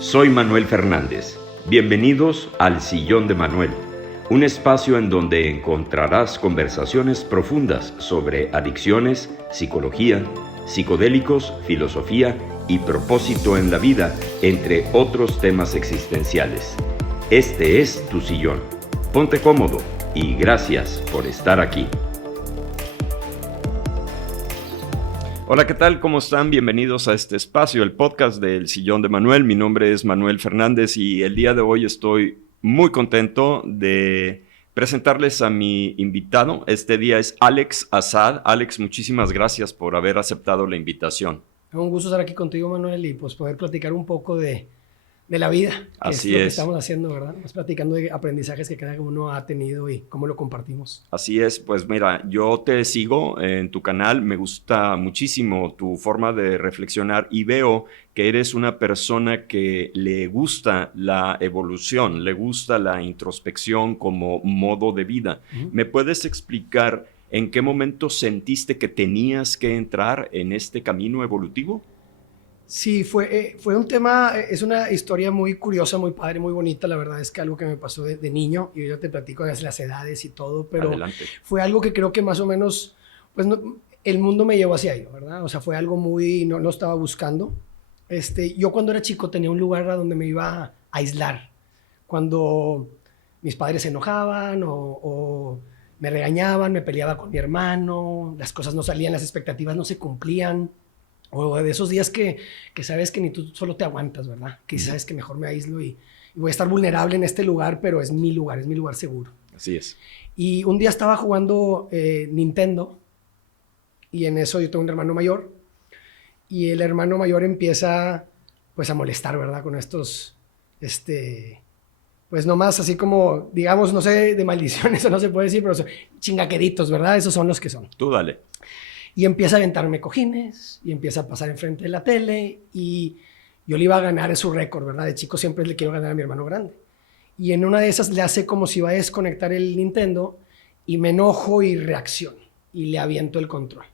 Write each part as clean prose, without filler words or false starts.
Soy Manuel Fernández. Bienvenidos al Sillón de Manuel, un espacio en donde encontrarás conversaciones profundas sobre adicciones, psicología, psicodélicos, filosofía y propósito en la vida, entre otros temas existenciales. Este es tu sillón. Ponte cómodo y gracias por estar aquí. Hola, ¿qué tal? ¿Cómo están? Bienvenidos a este espacio, el podcast del Sillón de Manuel. Mi nombre es Manuel Fernández y el día de hoy estoy muy contento de presentarles a mi invitado. Este día es Alex Azad. Alex, muchísimas gracias por haber aceptado la invitación. Un gusto estar aquí contigo, Manuel, y pues poder platicar un poco de la vida, que Así es lo que es. estamos haciendo, ¿verdad? Estamos platicando de aprendizajes que cada uno ha tenido y cómo lo compartimos. Así es, pues mira, yo te sigo en tu canal, me gusta muchísimo tu forma de reflexionar y veo que eres una persona que le gusta la evolución, le gusta la introspección como modo de vida. ¿Me puedes explicar en qué momento sentiste que tenías que entrar en este camino evolutivo? Sí, fue un tema, es una historia muy curiosa, muy padre, muy bonita. La verdad es que algo que me pasó de niño, y yo te platico de las edades y todo, pero Adelante. fue algo que creo que más o menos, pues el mundo me llevó hacia ello, ¿verdad? O sea, fue algo muy, no estaba buscando. Yo cuando era chico tenía un lugar a donde me iba a aislar. Cuando mis padres se enojaban o me regañaban, me peleaba con mi hermano, las cosas no salían, las expectativas no se cumplían. O de esos días que sabes que ni tú solo te aguantas, ¿verdad? Que sabes que mejor me aíslo y voy a estar vulnerable en este lugar, pero es mi lugar seguro. Así es. Y un día estaba jugando Nintendo y en eso yo tengo un hermano mayor y el hermano mayor empieza pues a molestar, ¿verdad? Con estos, pues nomás así como, digamos, no sé, de maldiciones o no se puede decir, pero son chingaqueritos, ¿verdad? Esos son los que son. Tú dale. Y empieza a aventarme cojines y empieza a pasar enfrente de la tele y yo le iba a ganar su récord, ¿verdad? De chico siempre le quiero ganar a mi hermano grande. Y en una de esas le hace como si iba a desconectar el Nintendo y me enojo y reacciono y le aviento el control.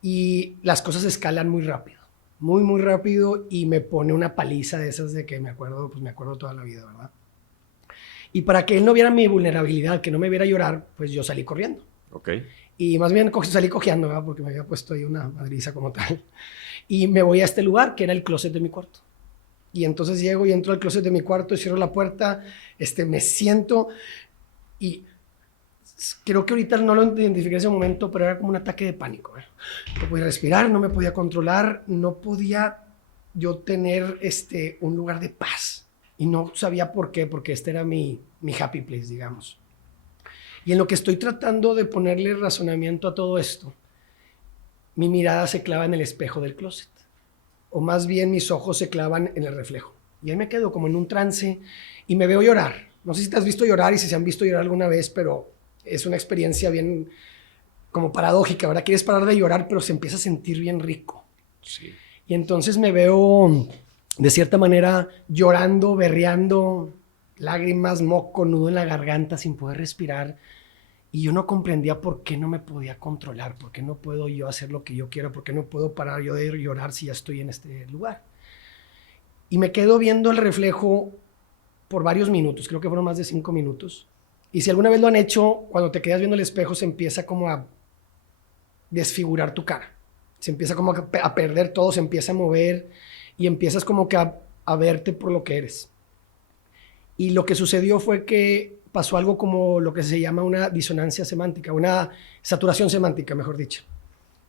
Y las cosas escalan muy rápido, muy, muy rápido y me pone una paliza de esas de que me acuerdo toda la vida, ¿verdad? Y para que él no viera mi vulnerabilidad, que no me viera llorar, pues yo salí corriendo. Ok. Y más bien salí cojeando, ¿verdad? Porque me había puesto ahí una madriza como tal. Y me voy a este lugar, que era el closet de mi cuarto. Y entonces llego y entro al closet de mi cuarto y cierro la puerta, me siento y creo que ahorita no lo identifiqué en ese momento, pero era como un ataque de pánico, ¿eh? No podía respirar, no me podía controlar, no podía yo tener un lugar de paz. Y no sabía por qué, porque este era mi happy place, digamos. Y en lo que estoy tratando de ponerle razonamiento a todo esto, mi mirada se clava en el espejo del closet. O más bien mis ojos se clavan en el reflejo. Y ahí me quedo como en un trance y me veo llorar. No sé si te has visto llorar y si se han visto llorar alguna vez, pero es una experiencia bien como paradójica, ¿verdad? Quieres parar de llorar, pero se empieza a sentir bien rico. Sí. Y entonces me veo, de cierta manera, llorando, berreando, lágrimas, moco, nudo en la garganta, sin poder respirar. Y yo no comprendía por qué no me podía controlar, por qué no puedo yo hacer lo que yo quiero, por qué no puedo parar yo de llorar si ya estoy en este lugar. Y me quedo viendo el reflejo por varios minutos, creo que fueron más de 5 minutos. Y si alguna vez lo han hecho, cuando te quedas viendo el espejo se empieza como a desfigurar tu cara. Se empieza como a perder todo, se empieza a mover y empiezas como que a verte por lo que eres. Y lo que sucedió fue que pasó algo como lo que se llama una disonancia semántica, una saturación semántica, mejor dicho,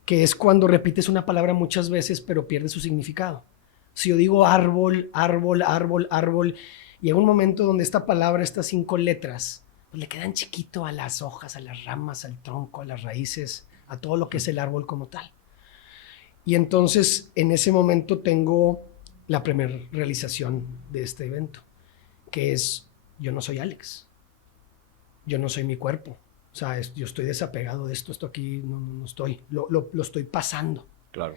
que es cuando repites una palabra muchas veces pero pierde su significado. Si yo digo árbol, árbol, árbol, árbol, y hay un momento donde esta palabra, estas 5 letras, pues le quedan chiquito a las hojas, a las ramas, al tronco, a las raíces, a todo lo que es el árbol como tal. Y entonces en ese momento tengo la primera realización de este evento, que es: yo no soy Alex, yo no soy mi cuerpo, o sea, yo estoy desapegado de esto aquí no estoy, lo estoy pasando. Claro.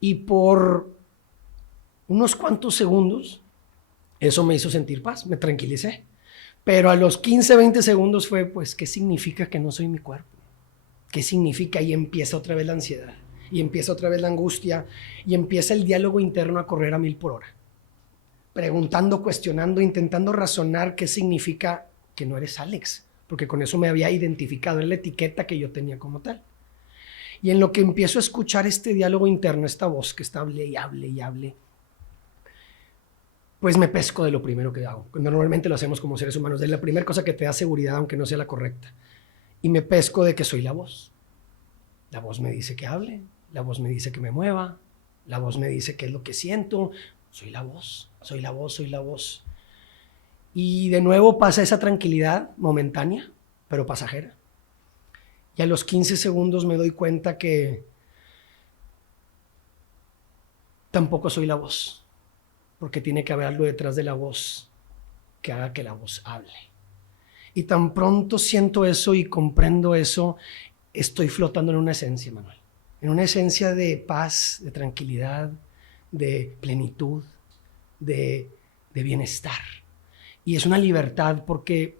Y por unos cuantos segundos eso me hizo sentir paz, me tranquilicé, pero a los 15, 20 segundos fue, pues, ¿qué significa que no soy mi cuerpo? ¿Qué significa? Y empieza otra vez la ansiedad, y empieza otra vez la angustia, y empieza el diálogo interno a correr a 1000 por hora. preguntando, cuestionando, intentando razonar qué significa que no eres Alex, porque con eso me había identificado, era la etiqueta que yo tenía como tal. Y en lo que empiezo a escuchar este diálogo interno, esta voz que está hable y hable y hable, pues me pesco de lo primero que hago. Normalmente lo hacemos como seres humanos, de la primera cosa que te da seguridad, aunque no sea la correcta. Y me pesco de que soy la voz. La voz me dice que hable, la voz me dice que me mueva, la voz me dice qué es lo que siento. Soy la voz, soy la voz, soy la voz. Y de nuevo pasa esa tranquilidad momentánea, pero pasajera. Y a los 15 segundos me doy cuenta que tampoco soy la voz, porque tiene que haber algo detrás de la voz que haga que la voz hable. Y tan pronto siento eso y comprendo eso, estoy flotando en una esencia, Manuel. En una esencia de paz, de tranquilidad, de plenitud, de bienestar. Y es una libertad porque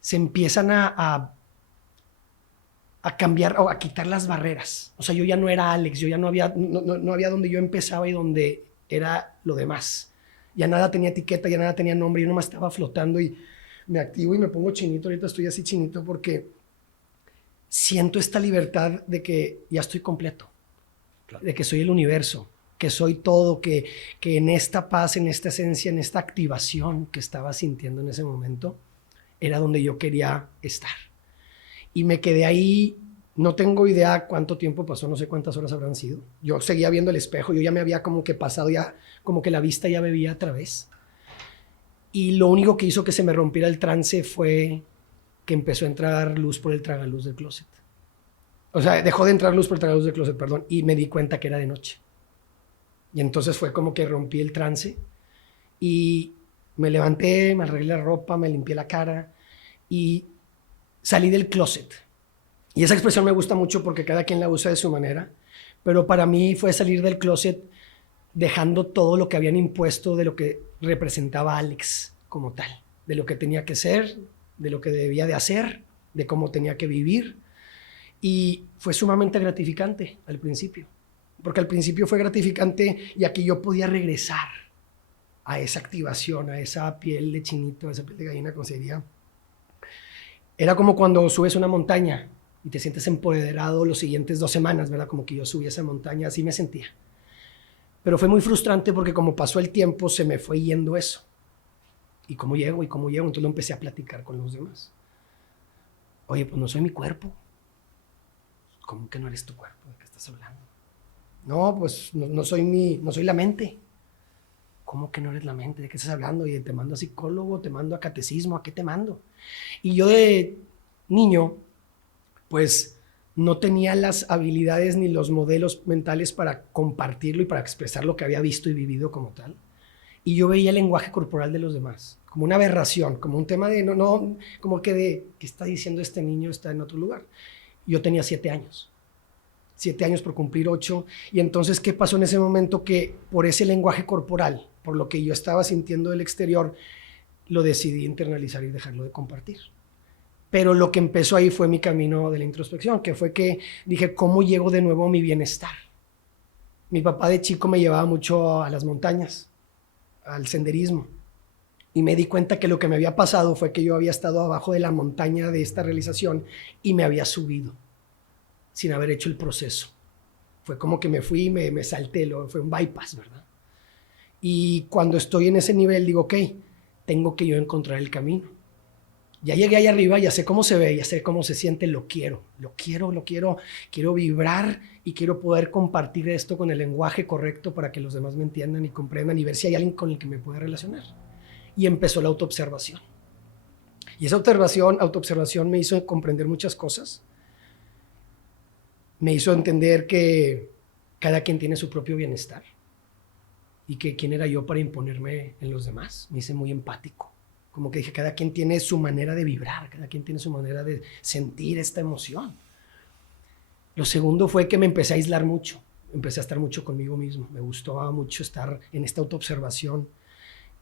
se empiezan a cambiar o a quitar las barreras. O sea, yo ya no era Alex, yo ya no había donde yo empezaba y donde era lo demás. Ya nada tenía etiqueta, ya nada tenía nombre, yo nomás estaba flotando y me activo y me pongo chinito. Ahorita estoy así chinito porque siento esta libertad de que ya estoy completo, de que soy el universo, que soy todo, que en esta paz, en esta esencia, en esta activación que estaba sintiendo en ese momento, era donde yo quería estar. Y me quedé ahí, no tengo idea cuánto tiempo pasó, no sé cuántas horas habrán sido. Yo seguía viendo el espejo, yo ya me había como que pasado, ya como que la vista ya me veía a través. Y lo único que hizo que se me rompiera el trance fue que empezó a entrar luz por el tragaluz del closet. O sea, dejó de entrar luz por el tragaluz del closet, perdón, y me di cuenta que era de noche. Y entonces fue como que rompí el trance y me levanté, me arreglé la ropa, me limpié la cara y salí del closet. Y esa expresión me gusta mucho porque cada quien la usa de su manera, pero para mí fue salir del closet dejando todo lo que habían impuesto de lo que representaba Alex como tal, de lo que tenía que ser, de lo que debía de hacer, de cómo tenía que vivir. Y fue sumamente gratificante al principio, porque al principio fue gratificante y aquí yo podía regresar a esa activación, a esa piel de chinito, a esa piel de gallina, como se diría. Era como cuando subes una montaña y te sientes empoderado los siguientes 2 semanas, ¿verdad? Como que yo subí esa montaña, así me sentía. Pero fue muy frustrante porque como pasó el tiempo se me fue yendo eso. ¿Y cómo llego? Entonces lo empecé a platicar con los demás. Oye, pues no soy mi cuerpo. ¿Cómo que no eres tu cuerpo? ¿De qué estás hablando? No, pues no soy la mente. ¿Cómo que no eres la mente? ¿De qué estás hablando? Y te mando a psicólogo, te mando a catecismo, ¿a qué te mando? Y yo de niño, pues no tenía las habilidades ni los modelos mentales para compartirlo y para expresar lo que había visto y vivido como tal. Y yo veía el lenguaje corporal de los demás como una aberración, como un tema de como que de ¿qué está diciendo este niño? Está en otro lugar. Yo tenía 7 años. 7 años por cumplir 8. Y entonces, ¿qué pasó en ese momento? Que por ese lenguaje corporal, por lo que yo estaba sintiendo del exterior, lo decidí internalizar y dejarlo de compartir. Pero lo que empezó ahí fue mi camino de la introspección, que fue que dije, ¿cómo llego de nuevo a mi bienestar? Mi papá de chico me llevaba mucho a las montañas, al senderismo. Y me di cuenta que lo que me había pasado fue que yo había estado abajo de la montaña de esta realización y me había subido sin haber hecho el proceso. Fue como que me fui y me salté, fue un bypass, ¿verdad? Y cuando estoy en ese nivel digo, ok, tengo que yo encontrar el camino. Ya llegué ahí arriba, ya sé cómo se ve, ya sé cómo se siente, lo quiero vibrar y quiero poder compartir esto con el lenguaje correcto para que los demás me entiendan y comprendan y ver si hay alguien con el que me pueda relacionar. Y empezó la autoobservación. Y esa autoobservación me hizo comprender muchas cosas. Me hizo entender que cada quien tiene su propio bienestar y que quién era yo para imponerme en los demás. Me hice muy empático. Como que dije, cada quien tiene su manera de vibrar, cada quien tiene su manera de sentir esta emoción. Lo segundo fue que me empecé a aislar mucho. Empecé a estar mucho conmigo mismo. Me gustaba mucho estar en esta autoobservación.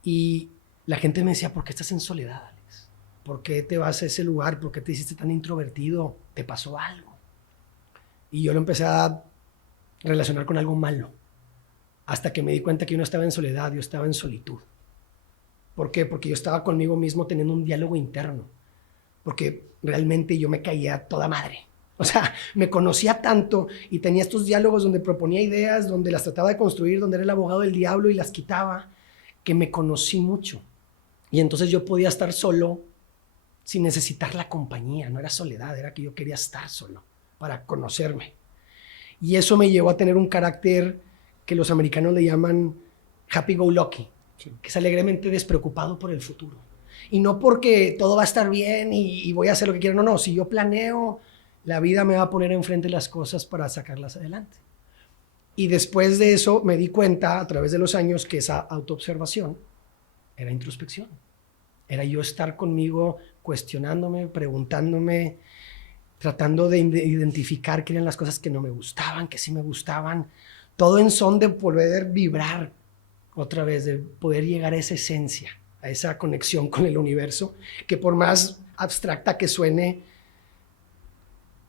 Y la gente me decía, ¿por qué estás en soledad, Alex? ¿Por qué te vas a ese lugar? ¿Por qué te hiciste tan introvertido? ¿Te pasó algo? Y yo lo empecé a relacionar con algo malo. Hasta que me di cuenta que yo no estaba en soledad, yo estaba en solitud. ¿Por qué? Porque yo estaba conmigo mismo teniendo un diálogo interno. Porque realmente yo me caía a toda madre. O sea, me conocía tanto y tenía estos diálogos donde proponía ideas, donde las trataba de construir, donde era el abogado del diablo y las quitaba, que me conocí mucho. Y entonces yo podía estar solo sin necesitar la compañía. No era soledad, era que yo quería estar solo para conocerme. Y eso me llevó a tener un carácter que los americanos le llaman happy-go-lucky, sí, que es alegremente despreocupado por el futuro. Y no porque todo va a estar bien y voy a hacer lo que quiero. No, no. Si yo planeo, la vida me va a poner enfrente las cosas para sacarlas adelante. Y después de eso me di cuenta a través de los años que esa autoobservación era introspección. Era yo estar conmigo cuestionándome, preguntándome, tratando de identificar qué eran las cosas que no me gustaban, que sí me gustaban. Todo en son de poder vibrar otra vez, de poder llegar a esa esencia, a esa conexión con el universo, que por más abstracta que suene,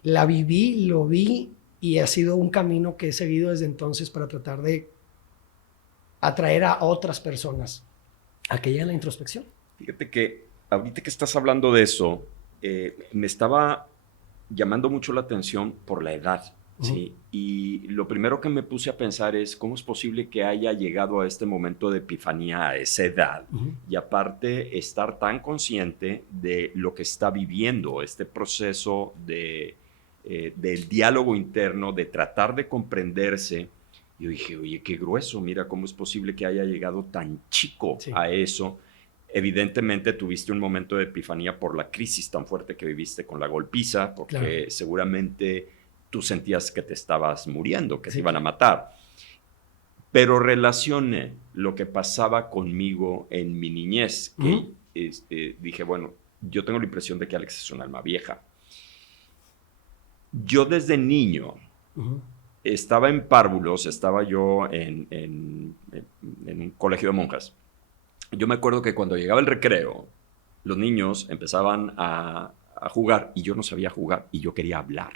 la viví, lo vi y ha sido un camino que he seguido desde entonces para tratar de atraer a otras personas a que lleguen a la introspección. Fíjate que ahorita que estás hablando de eso, me estaba llamando mucho la atención por la edad, ¿sí? Y lo primero que me puse a pensar es cómo es posible que haya llegado a este momento de epifanía a esa edad y aparte estar tan consciente de lo que está viviendo, este proceso del diálogo interno, de tratar de comprenderse. Yo dije, oye, qué grueso, mira cómo es posible que haya llegado tan chico a eso. Evidentemente tuviste un momento de epifanía por la crisis tan fuerte que viviste con la golpiza, porque seguramente tú sentías que te estabas muriendo, que se iban a matar. Pero relacioné lo que pasaba conmigo en mi niñez, que dije, bueno, yo tengo la impresión de que Alex es un alma vieja. Yo desde niño estaba en párvulos, estaba yo en un colegio de monjas. Yo me acuerdo que cuando llegaba el recreo, los niños empezaban a jugar y yo no sabía jugar y yo quería hablar.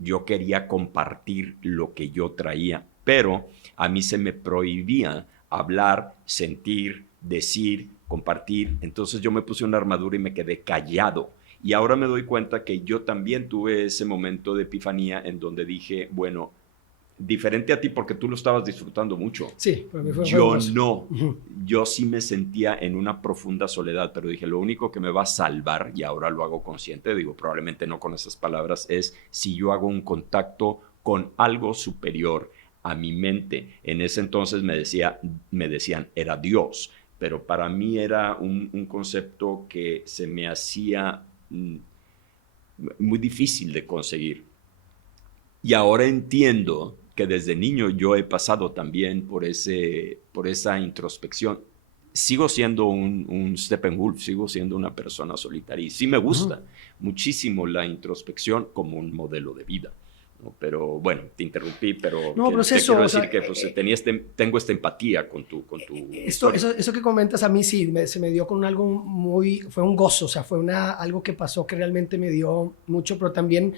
Yo quería compartir lo que yo traía, pero a mí se me prohibía hablar, sentir, decir, compartir. Entonces yo me puse una armadura y me quedé callado. Y ahora me doy cuenta que yo también tuve ese momento de epifanía en donde dije, bueno, diferente a ti porque tú lo estabas disfrutando mucho. Sí, yo no. Yo sí me sentía en una profunda soledad, pero dije, lo único que me va a salvar, y ahora lo hago consciente, digo, probablemente no con esas palabras, es si yo hago un contacto con algo superior a mi mente. En ese entonces me decían, era Dios, pero para mí era un concepto que se me hacía muy difícil de conseguir. Y ahora entiendo que desde niño yo he pasado también por esa introspección. Sigo siendo un Steppenwolf, sigo siendo una persona solitaria. Y sí me gusta muchísimo la introspección como un modelo de vida, ¿no? Pero bueno, te interrumpí, pero no, pero te eso, quiero decir que pues, tengo esta empatía con tu eso que comentas a mí sí, se me dio con algo fue un gozo, o sea, fue algo que pasó que realmente me dio mucho, pero también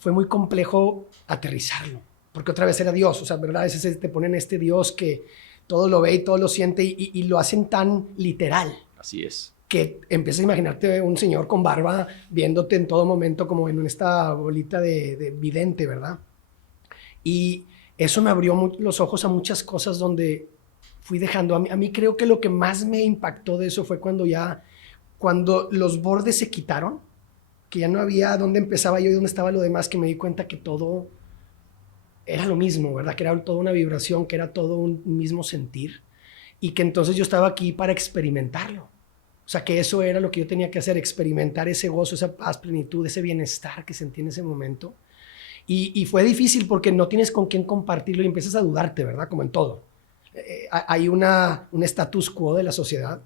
fue muy complejo aterrizarlo, porque otra vez era Dios, o sea, ¿verdad? A veces te ponen este Dios que todo lo ve y todo lo siente y lo hacen tan literal. Así es. Que empiezas a imaginarte un señor con barba viéndote en todo momento como en esta bolita de vidente, ¿verdad? Y eso me abrió los ojos a muchas cosas donde fui dejando. A mí creo que lo que más me impactó de eso fue cuando los bordes se quitaron, que ya no había dónde empezaba yo y dónde estaba lo demás, que me di cuenta que todo era lo mismo, ¿verdad? Que era toda una vibración, que era todo un mismo sentir y que entonces yo estaba aquí para experimentarlo. O sea, que eso era lo que yo tenía que hacer, experimentar ese gozo, esa paz, plenitud, ese bienestar que sentí en ese momento. Y fue difícil porque no tienes con quién compartirlo y empiezas a dudarte, ¿verdad? Como en todo. Hay un status quo de la sociedad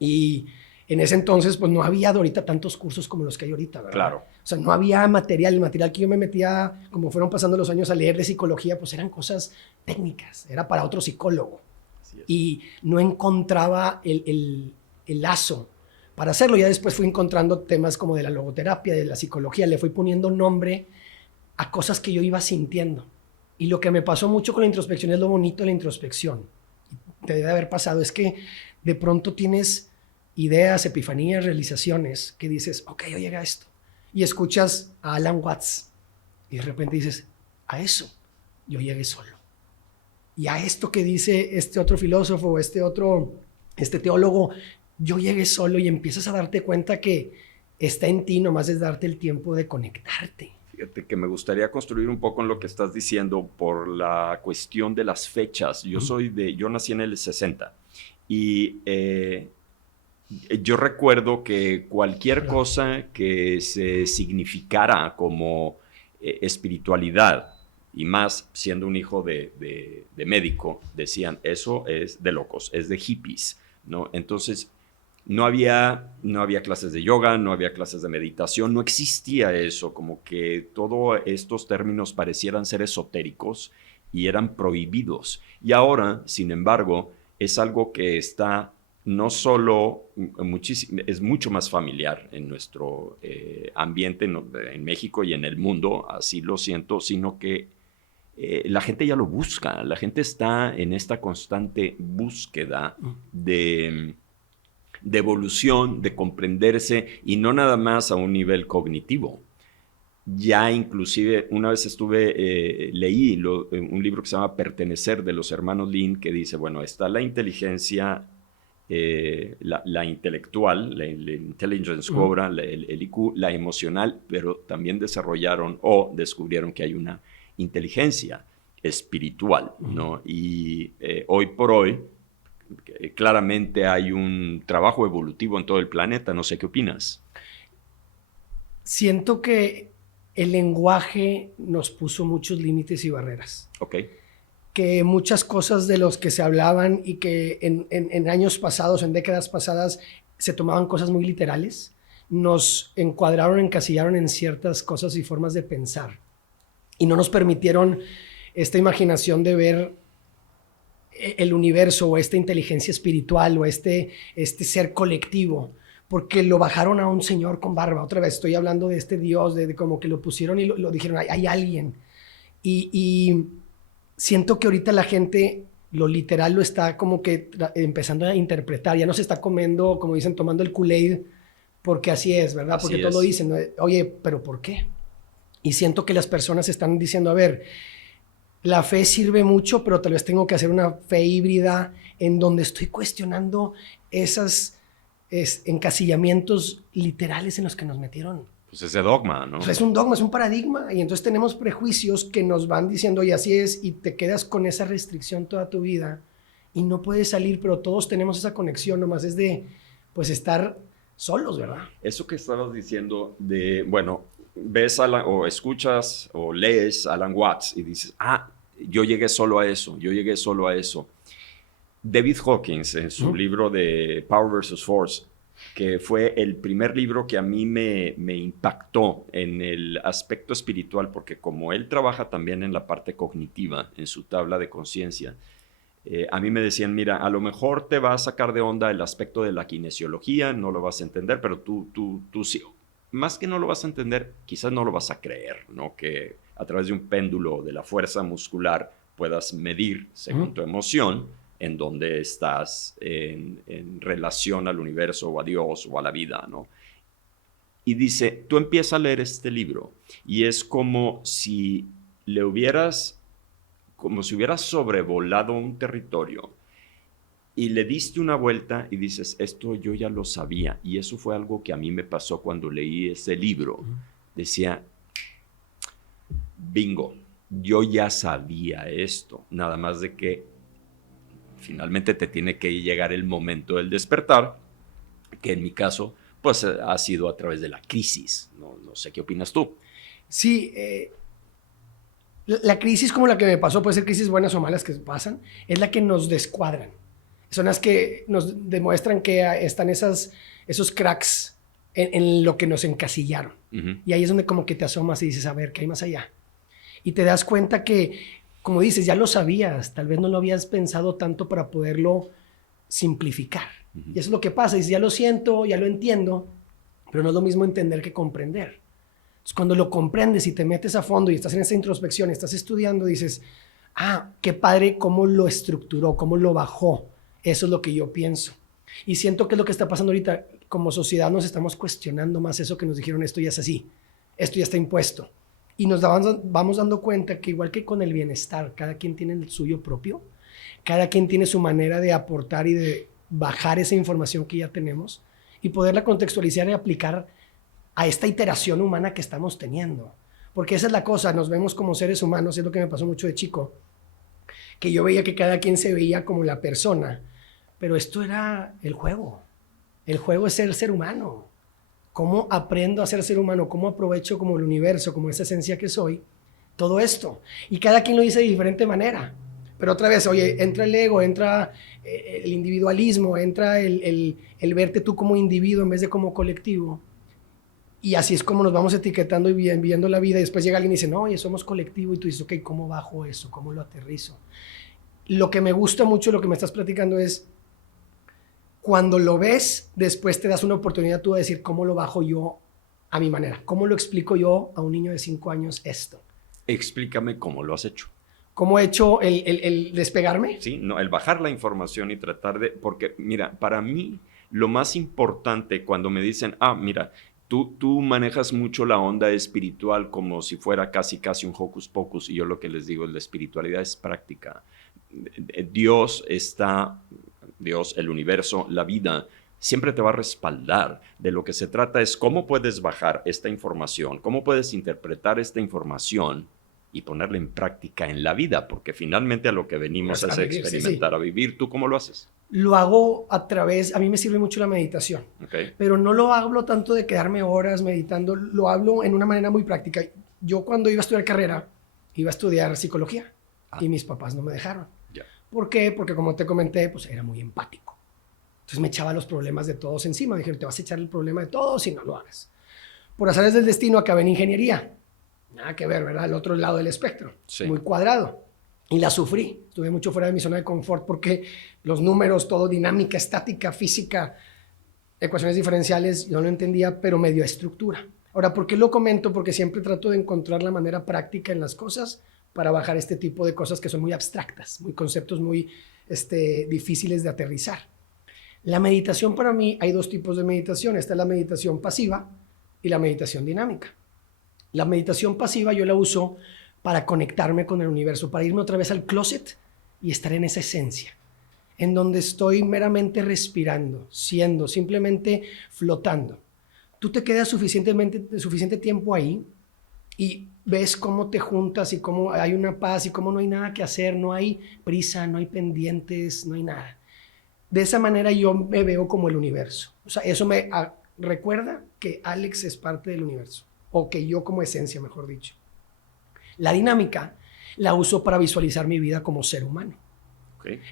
y en ese entonces pues no había ahorita tantos cursos como los que hay ahorita, ¿verdad? Claro. O sea, no había material. El material que yo me metía, como fueron pasando los años a leer de psicología, pues eran cosas técnicas, era para otro psicólogo. Y no encontraba el lazo para hacerlo. Ya después fui encontrando temas como de la logoterapia, de la psicología, le fui poniendo nombre a cosas que yo iba sintiendo. Y lo que me pasó mucho con la introspección es lo bonito de la introspección. te debe haber pasado, es que de pronto tienes ideas, epifanías, realizaciones que dices, ok, yo llegué a esto. Y escuchas a Alan Watts y de repente dices, a eso yo llegué solo. Y a esto que dice este otro filósofo, este teólogo, yo llegué solo, y empiezas a darte cuenta que está en ti, nomás es darte el tiempo de conectarte. Fíjate que me gustaría construir un poco en lo que estás diciendo por la cuestión de las fechas. Yo nací en el 60 y yo recuerdo que cualquier cosa que se significara como espiritualidad, y más siendo un hijo de médico, decían, eso es de locos, es de hippies, ¿no? Entonces, no había clases de yoga, no había clases de meditación, no existía eso, como que todos estos términos parecieran ser esotéricos y eran prohibidos. Y ahora, sin embargo, es algo que está no solo es mucho más familiar en nuestro ambiente en México y en el mundo, así lo siento, sino que la gente ya lo busca, la gente está en esta constante búsqueda de evolución, de comprenderse, y no nada más a un nivel cognitivo. Ya inclusive una vez leí un libro que se llama Pertenecer, de los hermanos Lin, que dice, bueno, está la inteligencia, la intelectual, la intelligence score, el IQ, la emocional, pero también descubrieron que hay una inteligencia espiritual, ¿no? Y hoy por hoy, claramente hay un trabajo evolutivo en todo el planeta. No sé qué opinas. Siento que el lenguaje nos puso muchos límites y barreras. Ok. Que muchas cosas de los que se hablaban y que en años pasados, en décadas pasadas, se tomaban cosas muy literales, nos encuadraron, encasillaron en ciertas cosas y formas de pensar. Y no nos permitieron esta imaginación de ver el universo, o esta inteligencia espiritual, o este ser colectivo, porque lo bajaron a un señor con barba. Otra vez estoy hablando de este Dios, de como que lo pusieron y lo dijeron, hay alguien. Y siento que ahorita la gente lo literal lo está como que empezando a interpretar. Ya no se está comiendo, como dicen, tomando el Kool-Aid, porque así es, ¿verdad? Porque todos lo dicen, oye, ¿pero por qué? Y siento que las personas están diciendo, a ver, la fe sirve mucho, pero tal vez tengo que hacer una fe híbrida en donde estoy cuestionando esos encasillamientos literales en los que nos metieron. Pues ese dogma, ¿no? Pues es un dogma, es un paradigma, y entonces tenemos prejuicios que nos van diciendo, y así es, y te quedas con esa restricción toda tu vida y no puedes salir, pero todos tenemos esa conexión, nomás es de, pues, estar solos, ¿verdad? Eso que estabas diciendo de, bueno, ves o escuchas o lees a Alan Watts y dices, yo llegué solo a eso. David Hawkins, en su libro de Power versus Force, que fue el primer libro que a mí me impactó en el aspecto espiritual, porque como él trabaja también en la parte cognitiva, en su tabla de conciencia, a mí me decían, mira, a lo mejor te va a sacar de onda el aspecto de la kinesiología, no lo vas a entender, pero tú sí. Más que no lo vas a entender, quizás no lo vas a creer, ¿no? Que a través de un péndulo de la fuerza muscular puedas medir, según tu emoción, en dónde estás en relación al universo o a Dios o a la vida, ¿no? Y dice, tú empiezas a leer este libro y es como si hubieras sobrevolado un territorio y le diste una vuelta y dices, esto yo ya lo sabía. Y eso fue algo que a mí me pasó cuando leí ese libro. Decía, bingo, yo ya sabía esto. Nada más de que finalmente te tiene que llegar el momento del despertar, que en mi caso, pues ha sido a través de la crisis. No sé qué opinas tú. Sí, la crisis como la que me pasó, puede ser crisis buenas o malas que pasan, es la que nos descuadran. Son las que nos demuestran que están esos cracks en lo que nos encasillaron. Y ahí es donde como que te asomas y dices, a ver, ¿qué hay más allá? Y te das cuenta que, como dices, ya lo sabías, tal vez no lo habías pensado tanto para poderlo simplificar. Y eso es lo que pasa, dices, ya lo siento, ya lo entiendo, pero no es lo mismo entender que comprender. Entonces, cuando lo comprendes y te metes a fondo y estás en esa introspección, estás estudiando, dices, qué padre cómo lo estructuró, cómo lo bajó Eso es lo que yo pienso. Y siento que es lo que está pasando ahorita. Como sociedad nos estamos cuestionando más eso que nos dijeron, esto ya es así, esto ya está impuesto. Y nos vamos dando cuenta que igual que con el bienestar, cada quien tiene el suyo propio, cada quien tiene su manera de aportar y de bajar esa información que ya tenemos y poderla contextualizar y aplicar a esta iteración humana que estamos teniendo. Porque esa es la cosa, nos vemos como seres humanos, es lo que me pasó mucho de chico, que yo veía que cada quien se veía como la persona, pero esto era el juego. El juego es ser humano. ¿Cómo aprendo a ser ser humano? ¿Cómo aprovecho como el universo, como esa esencia que soy? Todo esto. Y cada quien lo dice de diferente manera. Pero otra vez, oye, entra el ego, entra el individualismo, entra el verte tú como individuo en vez de como colectivo. Y así es como nos vamos etiquetando y viendo la vida. Y después llega alguien y dice, no, oye, somos colectivo. Y tú dices, ok, ¿cómo bajo eso? ¿Cómo lo aterrizo? Lo que me gusta mucho, lo que me estás platicando es, cuando lo ves, después te das una oportunidad tú de decir, ¿cómo lo bajo yo a mi manera? ¿Cómo lo explico yo a un niño de 5 años esto? Explícame cómo lo has hecho. ¿Cómo he hecho el despegarme? Sí, no, el bajar la información y tratar de... Porque, mira, para mí, lo más importante cuando me dicen, mira, tú manejas mucho la onda espiritual como si fuera casi un hocus pocus, y yo lo que les digo es la espiritualidad es práctica. Dios, el universo, la vida, siempre te va a respaldar. De lo que se trata es cómo puedes bajar esta información, cómo puedes interpretar esta información y ponerla en práctica en la vida, porque finalmente a lo que venimos es a experimentar, a vivir. ¿Tú cómo lo haces? Lo hago a mí me sirve mucho la meditación, pero no lo hablo tanto de quedarme horas meditando, lo hablo en una manera muy práctica. Yo cuando iba a estudiar carrera, iba a estudiar psicología y mis papás no me dejaron. ¿Por qué? Porque como te comenté, pues era muy empático. Entonces me echaba los problemas de todos encima. Me dijeron, te vas a echar el problema de todos si no lo hagas. Por azares del destino acabé en ingeniería. Nada que ver, ¿verdad? El otro lado del espectro. Sí. Muy cuadrado. Y la sufrí. Estuve mucho fuera de mi zona de confort porque los números, todo dinámica, estática, física, ecuaciones diferenciales, yo no entendía, pero me dio estructura. Ahora, ¿por qué lo comento? Porque siempre trato de encontrar la manera práctica en las cosas para bajar este tipo de cosas que son muy abstractas, muy conceptos muy difíciles de aterrizar. La meditación para mí, hay 2 tipos de meditación. Esta es la meditación pasiva y la meditación dinámica. La meditación pasiva yo la uso para conectarme con el universo, para irme otra vez al closet y estar en esa esencia, en donde estoy meramente respirando, siendo, simplemente flotando. Tú te quedas suficiente tiempo ahí y ves cómo te juntas y cómo hay una paz y cómo no hay nada que hacer, no hay prisa, no hay pendientes, no hay nada. De esa manera yo me veo como el universo. O sea, eso me recuerda que Alex es parte del universo, o que yo como esencia, mejor dicho. La dinámica la uso para visualizar mi vida como ser humano.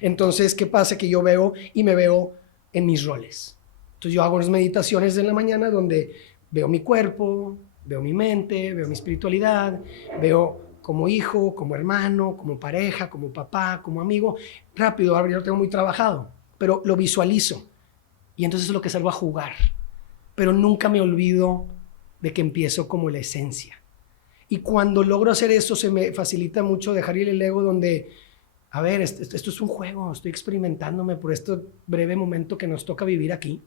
Entonces, ¿qué pasa? Que yo veo y me veo en mis roles. Entonces yo hago unas meditaciones en la mañana donde veo mi cuerpo, veo mi mente, veo mi espiritualidad, veo como hijo, como hermano, como pareja, como papá, como amigo. Rápido, ahora yo lo tengo muy trabajado, pero lo visualizo. Y entonces es lo que salgo a jugar. Pero nunca me olvido de que empiezo como la esencia. Y cuando logro hacer eso, se me facilita mucho dejar ir el ego donde, a ver, esto es un juego, estoy experimentándome por este breve momento que nos toca vivir aquí.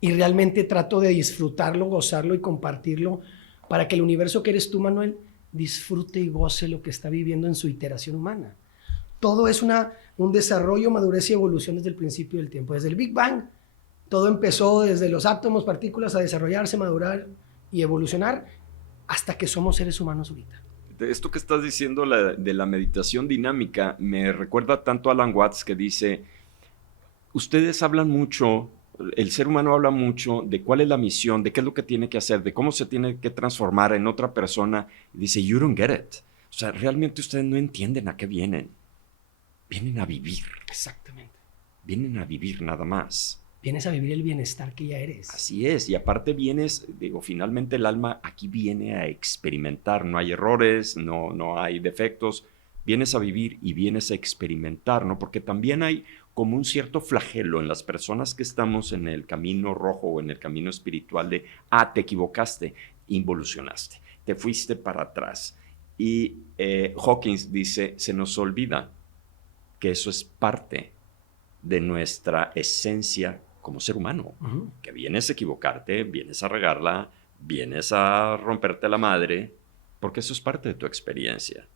Y realmente trato de disfrutarlo, gozarlo y compartirlo para que el universo que eres tú, Manuel, disfrute y goce lo que está viviendo en su iteración humana. Todo es un desarrollo, madurez y evolución desde el principio del tiempo. Desde el Big Bang, todo empezó desde los átomos, partículas, a desarrollarse, madurar y evolucionar hasta que somos seres humanos ahorita. Esto que estás diciendo de la meditación dinámica me recuerda tanto a Alan Watts, que dice, ustedes hablan mucho, el ser humano habla mucho de cuál es la misión, de qué es lo que tiene que hacer, de cómo se tiene que transformar en otra persona. Y dice, you don't get it. O sea, realmente ustedes no entienden a qué vienen. Vienen a vivir. Exactamente. Vienen a vivir nada más. Vienes a vivir el bienestar que ya eres. Así es, y aparte vienes, finalmente el alma aquí viene a experimentar, no hay errores, no hay defectos, vienes a vivir y vienes a experimentar, ¿no? Porque también hay como un cierto flagelo en las personas que estamos en el camino rojo o en el camino espiritual de, te equivocaste, involucionaste, te fuiste para atrás. Y Hawkins dice, se nos olvida que eso es parte de nuestra esencia como ser humano. Que vienes a equivocarte, vienes a regarla, vienes a romperte la madre, porque eso es parte de tu experiencia.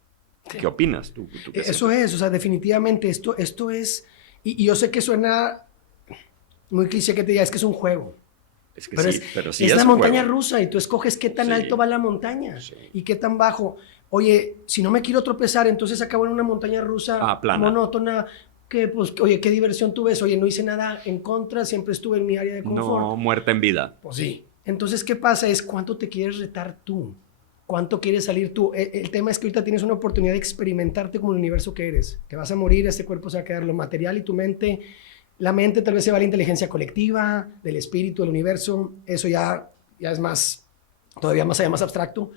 Sí. ¿Qué opinas tú? Eso es, o sea, definitivamente esto es, y yo sé que suena muy cliché que te diga, es que es un juego. Es que pero sí, pero sí es la montaña rusa y tú escoges qué tan alto va la montaña y qué tan bajo. Oye, si no me quiero tropezar, entonces acabo en una montaña rusa monótona, que pues, oye, qué diversión tú ves. Oye, no hice nada en contra, siempre estuve en mi área de confort. No, muerta en vida. Pues sí. Entonces, ¿qué pasa? Es cuánto te quieres retar tú, cuánto quieres salir tú. El tema es que ahorita tienes una oportunidad de experimentarte como el universo que eres. Te vas a morir, este cuerpo se va a quedar lo material y tu mente. La mente tal vez se va a la inteligencia colectiva, del espíritu, del universo. Eso ya es más, todavía más allá, más abstracto.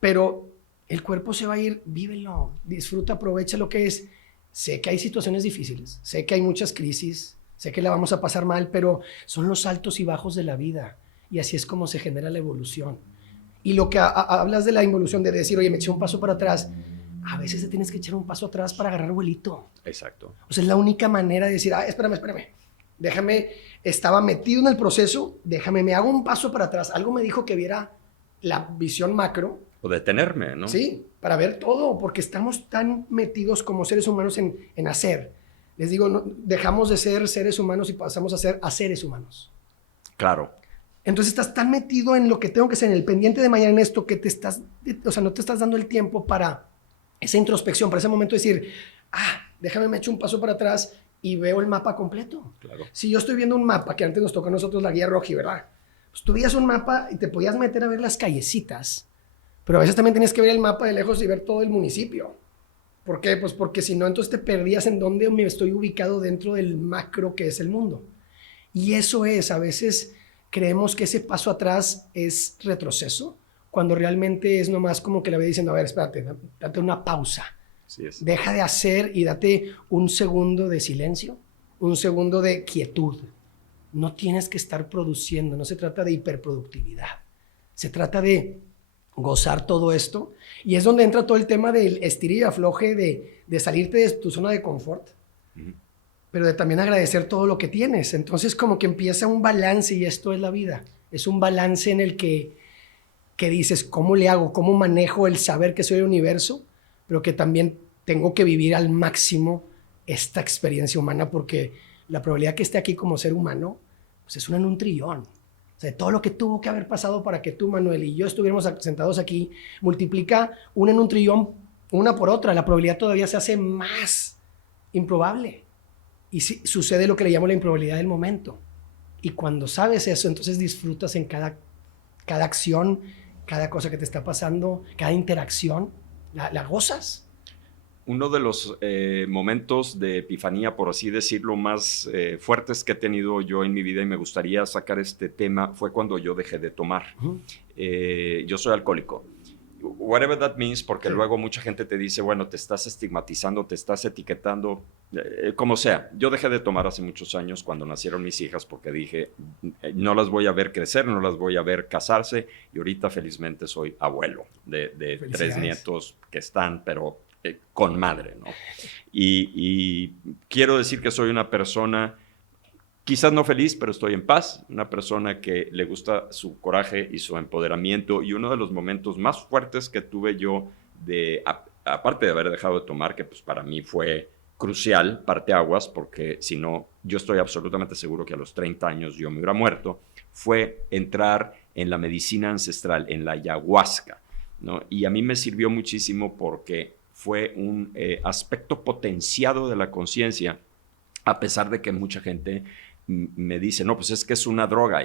Pero el cuerpo se va a ir, vívelo, disfruta, aprovecha lo que es. Sé que hay situaciones difíciles, sé que hay muchas crisis, sé que la vamos a pasar mal, pero son los altos y bajos de la vida. Y así es como se genera la evolución. Y lo que hablas de la involución, de decir, oye, me eché un paso para atrás, a veces te tienes que echar un paso atrás para agarrar vuelito. Exacto. O sea, es la única manera de decir, espérame. Déjame, estaba metido en el proceso, me hago un paso para atrás. Algo me dijo que viera la visión macro. O detenerme, ¿no? Sí, para ver todo, porque estamos tan metidos como seres humanos en hacer. Les digo, no, dejamos de ser seres humanos y pasamos a ser seres humanos. Claro. Entonces estás tan metido en lo que tengo que ser, en el pendiente de mañana, en esto, que no te estás dando el tiempo para esa introspección, para ese momento de decir, déjame me echo un paso para atrás y veo el mapa completo. Claro. Si yo estoy viendo un mapa, que antes nos tocó a nosotros la guía Roji, ¿verdad? Pues tú veías un mapa y te podías meter a ver las callecitas, pero a veces también tenías que ver el mapa de lejos y ver todo el municipio. ¿Por qué? Pues porque si no, entonces te perdías en dónde me estoy ubicado dentro del macro que es el mundo. Y eso es, a veces creemos que ese paso atrás es retroceso, cuando realmente es nomás como que le voy diciendo, a ver, espérate, date una pausa. Así es. Deja de hacer y date un segundo de silencio, un segundo de quietud. No tienes que estar produciendo, no se trata de hiperproductividad. Se trata de gozar todo esto. Y es donde entra todo el tema del estirar y afloje, de salirte de tu zona de confort, pero de también agradecer todo lo que tienes. Entonces como que empieza un balance, y esto es la vida. Es un balance en el que dices, ¿cómo le hago? ¿Cómo manejo el saber que soy el universo? Pero que también tengo que vivir al máximo esta experiencia humana, porque la probabilidad que esté aquí como ser humano pues es una en un trillón. O sea, todo lo que tuvo que haber pasado para que tú, Manuel, y yo estuviéramos sentados aquí, multiplica una en un trillón, una por otra. La probabilidad todavía se hace más improbable. Y sí, sucede lo que le llamo la improbabilidad del momento. Y cuando sabes eso, entonces disfrutas en cada acción, cada cosa que te está pasando, cada interacción, la gozas. Uno de los momentos de epifanía, por así decirlo, más fuertes que he tenido yo en mi vida, y me gustaría sacar este tema, fue cuando yo dejé de tomar. Yo soy alcohólico. Whatever that means, porque luego mucha gente te dice, bueno, te estás estigmatizando, te estás etiquetando, como sea. Yo dejé de tomar hace muchos años cuando nacieron mis hijas, porque dije, no las voy a ver crecer, no las voy a ver casarse, y ahorita felizmente soy abuelo de 3 nietos que están, pero con madre, ¿no? Y quiero decir que soy una persona, quizás no feliz, pero estoy en paz, una persona que le gusta su coraje y su empoderamiento. Y uno de los momentos más fuertes que tuve yo, aparte de haber dejado de tomar, que pues para mí fue crucial, parteaguas, porque si no, yo estoy absolutamente seguro que a los 30 años yo me hubiera muerto, fue entrar en la medicina ancestral, en la ayahuasca, ¿no? Y a mí me sirvió muchísimo porque fue un aspecto potenciado de la conciencia, a pesar de que mucha gente me dice, no, pues es que es una droga.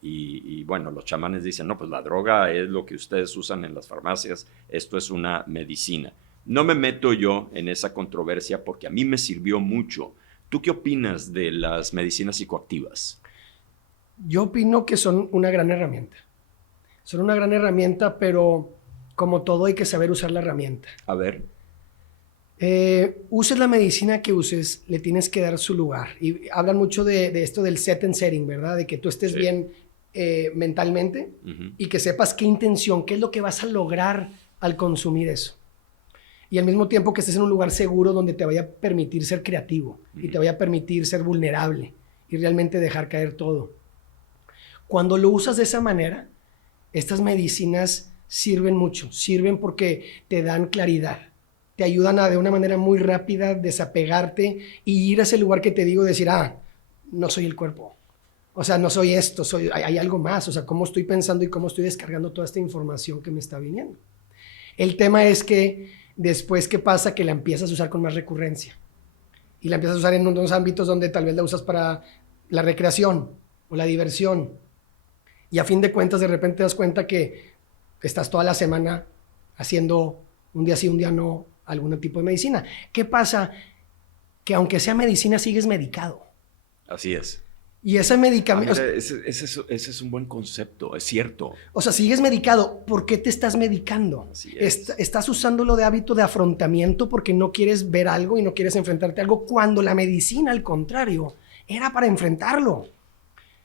Y bueno, los chamanes dicen, no, pues la droga es lo que ustedes usan en las farmacias, esto es una medicina. No me meto yo en esa controversia porque a mí me sirvió mucho. ¿Tú qué opinas de las medicinas psicoactivas? Yo opino que son una gran herramienta. Son una gran herramienta, pero como todo hay que saber usar la herramienta. A ver. Uses la medicina que uses, le tienes que dar su lugar. Y hablan mucho de esto del set and setting, ¿verdad? De que tú estés bien mentalmente y que sepas qué intención, qué es lo que vas a lograr al consumir eso. Y al mismo tiempo que estés en un lugar seguro donde te vaya a permitir ser creativo y te vaya a permitir ser vulnerable y realmente dejar caer todo. Cuando lo usas de esa manera, estas medicinas sirven mucho, sirven porque te dan claridad, te ayudan a de una manera muy rápida desapegarte y ir a ese lugar que te digo, decir, no soy el cuerpo, o sea, no soy esto, hay algo más, o sea, cómo estoy pensando y cómo estoy descargando toda esta información que me está viniendo. El tema es que después, ¿qué pasa? Que la empiezas a usar con más recurrencia y la empiezas a usar en unos ámbitos donde tal vez la usas para la recreación o la diversión. Y a fin de cuentas, de repente te das cuenta que estás toda la semana haciendo un día sí, un día no, algún tipo de medicina. ¿Qué pasa? Que aunque sea medicina, sigues medicado. Así es. Y ese medicamento... Ese es un buen concepto, es cierto. O sea, sigues medicado. ¿Por qué te estás medicando? Así es. Estás usándolo de hábito de afrontamiento porque no quieres ver algo y no quieres enfrentarte a algo, cuando la medicina, al contrario, era para enfrentarlo.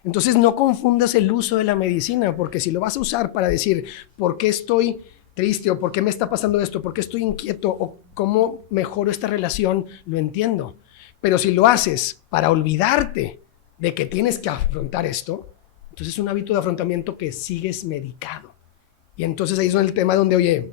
Entonces no confundas el uso de la medicina, porque si lo vas a usar para decir por qué estoy triste o por qué me está pasando esto, por qué estoy inquieto o cómo mejoro esta relación, lo entiendo. Pero si lo haces para olvidarte de que tienes que afrontar esto, entonces es un hábito de afrontamiento que sigues medicado. Y entonces ahí es el tema donde, oye,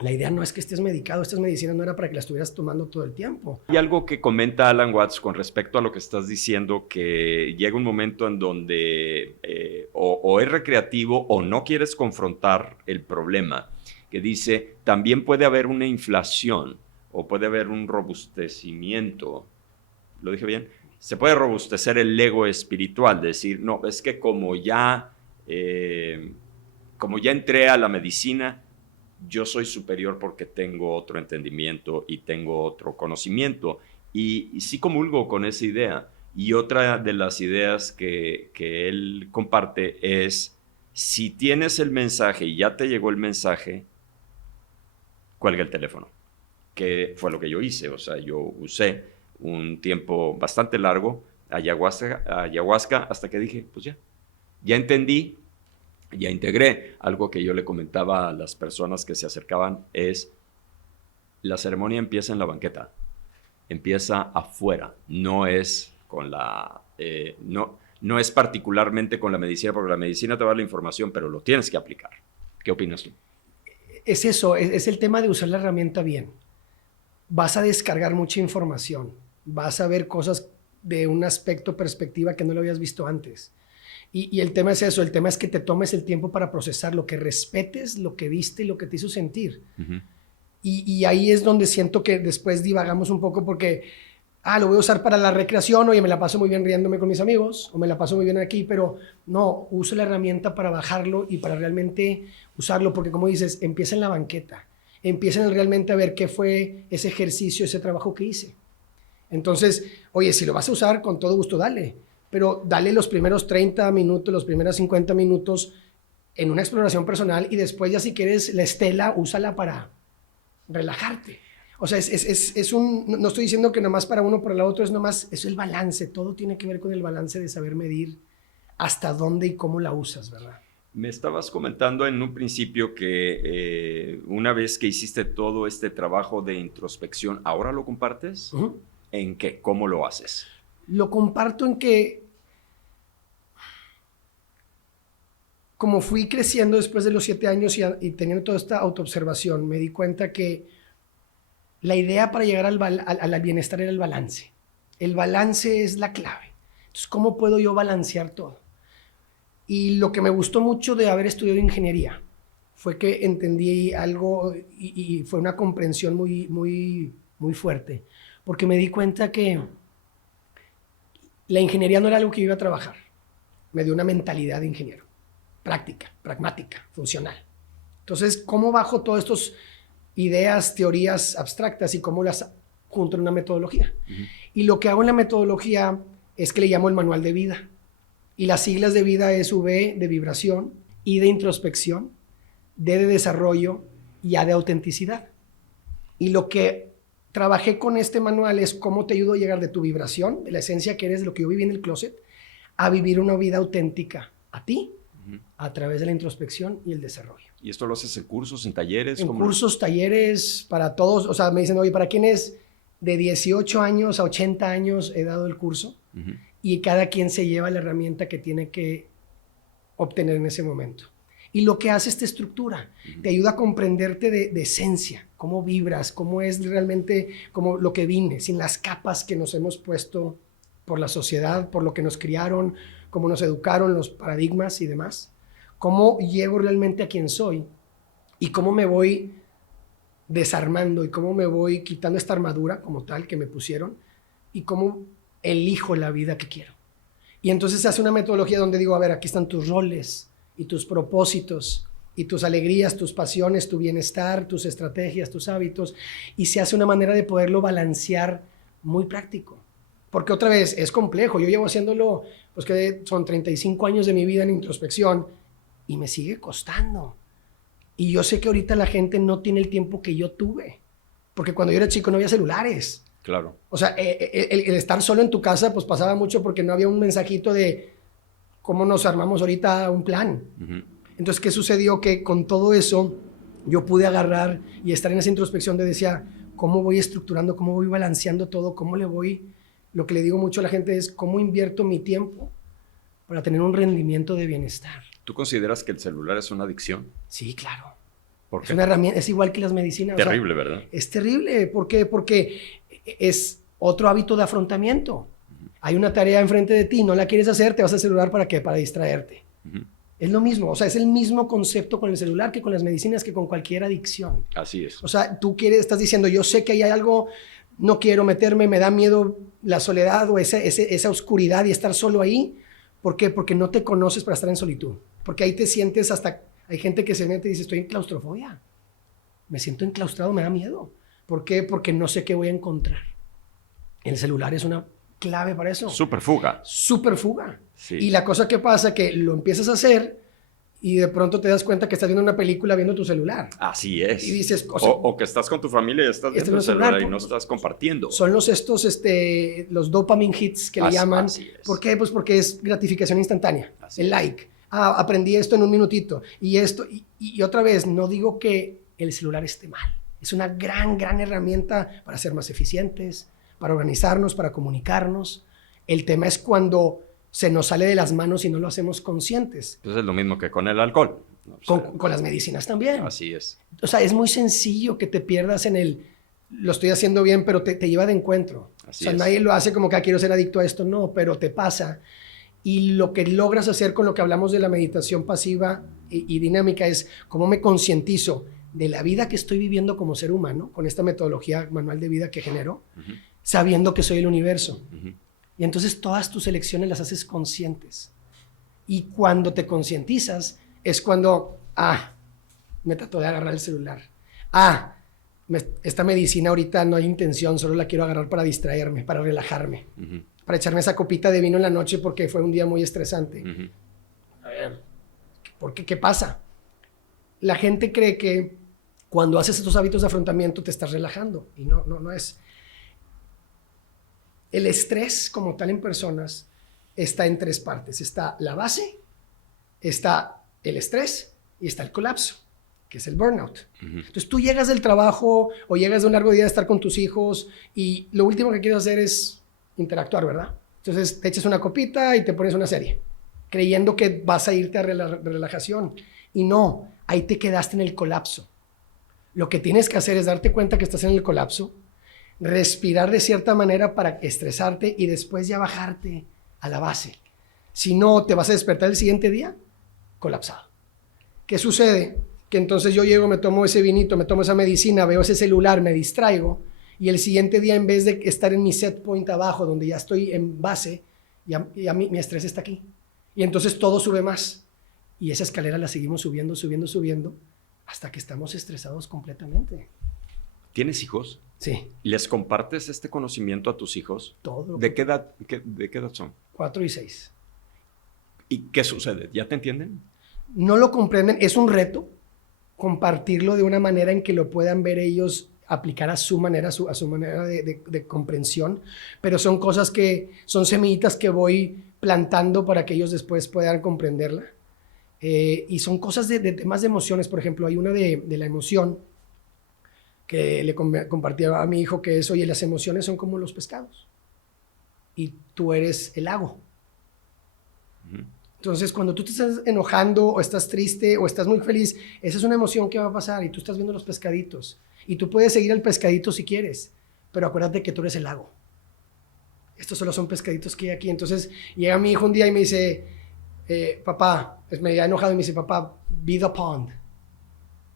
la idea no es que estés medicado, estas medicinas no era para que las estuvieras tomando todo el tiempo. Hay algo que comenta Alan Watts con respecto a lo que estás diciendo, que llega un momento en donde o es recreativo o no quieres confrontar el problema, que dice, también puede haber una inflación o puede haber un robustecimiento. ¿Lo dije bien? Se puede robustecer el ego espiritual, decir, no, es que como ya entré a la medicina, yo soy superior porque tengo otro entendimiento y tengo otro conocimiento. Y sí comulgo con esa idea. Y otra de las ideas que él comparte es, si tienes el mensaje y ya te llegó el mensaje, cuelga el teléfono. Que fue lo que yo hice. O sea, yo usé un tiempo bastante largo ayahuasca hasta que dije, pues ya entendí. Ya integré. Algo que yo le comentaba a las personas que se acercaban es, la ceremonia empieza en la banqueta, empieza afuera, no es con no es particularmente con la medicina, porque la medicina te va a dar la información, pero lo tienes que aplicar. ¿Qué opinas tú? Es eso, es el tema de usar la herramienta bien. Vas a descargar mucha información, vas a ver cosas de un aspecto, perspectiva que no lo habías visto antes. Y el tema es eso, el tema es que te tomes el tiempo para procesarlo, que respetes lo que viste y lo que te hizo sentir. Uh-huh. Y ahí es donde siento que después divagamos un poco porque, lo voy a usar para la recreación, oye, me la paso muy bien riéndome con mis amigos, o me la paso muy bien aquí, pero no, uso la herramienta para bajarlo y para realmente usarlo, porque como dices, empieza en la banqueta, empieza en realmente a ver qué fue ese ejercicio, ese trabajo que hice. Entonces, oye, si lo vas a usar, con todo gusto, dale. Pero dale los primeros 30 minutos, los primeros 50 minutos en una exploración personal y después ya si quieres la estela, úsala para relajarte. O sea, no estoy diciendo que nomás para uno o para el otro, es el balance. Todo tiene que ver con el balance de saber medir hasta dónde y cómo la usas, ¿verdad? Me estabas comentando en un principio que una vez que hiciste todo este trabajo de introspección, ¿ahora lo compartes? Uh-huh. ¿En qué? ¿Cómo lo haces? Lo comparto en que, como fui creciendo después de los 7 años y teniendo toda esta autoobservación, me di cuenta que la idea para llegar al bienestar era el balance. El balance es la clave. Entonces, ¿cómo puedo yo balancear todo? Y lo que me gustó mucho de haber estudiado ingeniería fue que entendí algo y fue una comprensión muy, muy, muy fuerte, porque me di cuenta que la ingeniería no era algo que yo iba a trabajar. Me dio una mentalidad de ingeniero. Práctica, pragmática, funcional. Entonces, ¿cómo bajo todas estas ideas, teorías abstractas y cómo las junto en una metodología? Uh-huh. Y lo que hago en la metodología es que le llamo el manual de vida. Y las siglas de vida es V de vibración, I de introspección, D de desarrollo y A de autenticidad. Y lo que trabajé con este manual es cómo te ayudo a llegar de tu vibración, de la esencia que eres, de lo que yo viví en el closet, a vivir una vida auténtica a ti, uh-huh, a través de la introspección y el desarrollo. ¿Y esto lo haces en cursos, en talleres? En ¿Cómo cursos, talleres, para todos. O sea, me dicen, oye, ¿para quién es? De 18 años a 80 años he dado el curso. Uh-huh. Y cada quien se lleva la herramienta que tiene que obtener en ese momento. Y lo que hace esta estructura, te ayuda a comprenderte de esencia, cómo vibras, cómo es realmente como lo que vine, sin las capas que nos hemos puesto por la sociedad, por lo que nos criaron, cómo nos educaron, los paradigmas y demás. Cómo llego realmente a quien soy y cómo me voy desarmando y cómo me voy quitando esta armadura como tal que me pusieron y cómo elijo la vida que quiero. Y entonces se hace una metodología donde digo, a ver, aquí están tus roles y tus propósitos y tus alegrías, tus pasiones, tu bienestar, tus estrategias, tus hábitos, y se hace una manera de poderlo balancear muy práctico. Porque otra vez, es complejo. Yo llevo haciéndolo, pues que son 35 años de mi vida en introspección y me sigue costando. Y yo sé que ahorita la gente no tiene el tiempo que yo tuve, porque cuando yo era chico no había celulares. Claro. O sea, el estar solo en tu casa, pues pasaba mucho porque no había un mensajito de cómo nos armamos ahorita un plan. Uh-huh. Entonces, ¿qué sucedió? Que con todo eso yo pude agarrar y estar en esa introspección de decía, ¿cómo voy estructurando? ¿Cómo voy balanceando todo? ¿Cómo le voy? Lo que le digo mucho a la gente es, ¿cómo invierto mi tiempo para tener un rendimiento de bienestar? ¿Tú consideras que el celular es una adicción? Sí, claro. ¿Por Es qué? una herramienta, es igual que las medicinas. Terrible, o sea, ¿verdad? Es terrible. ¿Por qué? Porque es otro hábito de afrontamiento. Hay una tarea enfrente de ti, no la quieres hacer, te vas al celular, ¿para qué? Para distraerte. Uh-huh. Es lo mismo, o sea, es el mismo concepto con el celular que con las medicinas, que con cualquier adicción. Así es. O sea, tú estás diciendo, yo sé que hay algo, no quiero meterme, me da miedo la soledad o esa oscuridad y estar solo ahí. ¿Por qué? Porque no te conoces para estar en solitud. Porque ahí te sientes hasta, hay gente que se mete y dice, estoy en claustrofobia. Me siento enclaustrado, me da miedo. ¿Por qué? Porque no sé qué voy a encontrar. El celular es una clave para eso. Súper fuga. Súper fuga. Sí. Y la cosa que pasa que lo empiezas a hacer y de pronto te das cuenta que estás viendo una película viendo tu celular. Así es. Y dices, o que estás con tu familia y estás viendo el celular y no estás compartiendo. Son los los dopamine hits que le llaman. Así es. ¿Por qué? Pues porque es gratificación instantánea. Así el es. like. Ah, aprendí esto en un minutito. Y esto. Y otra vez, no digo que el celular esté mal. Es una gran herramienta para ser más eficientes, para organizarnos, para comunicarnos. El tema es cuando se nos sale de las manos y no lo hacemos conscientes. Entonces es lo mismo que con el alcohol. O sea, Con las medicinas también. Así es. O sea, es muy sencillo que te pierdas en lo estoy haciendo bien, pero te lleva de encuentro. Así o sea, es. nadie lo hace como que quiero ser adicto a esto, no, pero te pasa. Y lo que logras hacer con lo que hablamos de la meditación pasiva y dinámica es cómo me concientizo de la vida que estoy viviendo como ser humano, con esta metodología manual de vida que genero, Uh-huh. sabiendo que soy el universo. Uh-huh. Y entonces todas tus elecciones las haces conscientes. Y cuando te concientizas es cuando, me trato de agarrar el celular. Esta medicina ahorita no hay intención, solo la quiero agarrar para distraerme, para relajarme, Uh-huh. para echarme esa copita de vino en la noche porque fue un día muy estresante. Uh-huh. A ver, ¿qué pasa? La gente cree que cuando haces estos hábitos de afrontamiento te estás relajando y no es. El estrés como tal en personas está en tres partes. Está la base, está el estrés y está el colapso, que es el burnout. Uh-huh. Entonces tú llegas del trabajo o llegas de un largo día de estar con tus hijos y lo último que quieres hacer es interactuar, ¿verdad? Entonces te echas una copita y te pones una serie, creyendo que vas a irte a relajación. Y no, ahí te quedaste en el colapso. Lo que tienes que hacer es darte cuenta que estás en el colapso, respirar de cierta manera para estresarte y después ya bajarte a la base. Si no, te vas a despertar el siguiente día colapsado. ¿Qué sucede? Que entonces yo llego, me tomo ese vinito, me tomo esa medicina, veo ese celular, me distraigo y el siguiente día en vez de estar en mi set point abajo, donde ya estoy en base, ya mi estrés está aquí. Y entonces todo sube más. Y esa escalera la seguimos subiendo, hasta que estamos estresados completamente. ¿Tienes hijos? Sí. ¿Les compartes este conocimiento a tus hijos? Todo. ¿De qué edad son? 4 y 6. ¿Y qué sucede? ¿Ya te entienden? No lo comprenden, es un reto compartirlo de una manera en que lo puedan ver ellos, aplicar a su manera, a su manera de comprensión, pero son cosas son semillitas que voy plantando para que ellos después puedan comprenderla. Y son cosas de temas de emociones. Por ejemplo, hay una de la emoción que le compartía a mi hijo, que es, oye, las emociones son como los pescados y tú eres el lago. Entonces, cuando tú te estás enojando o estás triste o estás muy feliz, esa es una emoción que va a pasar y tú estás viendo los pescaditos. Y tú puedes seguir al pescadito si quieres, pero acuérdate que tú eres el lago. Estos solo son pescaditos que hay aquí. Entonces, llega mi hijo un día y me dice, papá, me había enojado y me dice, papá, be the pond.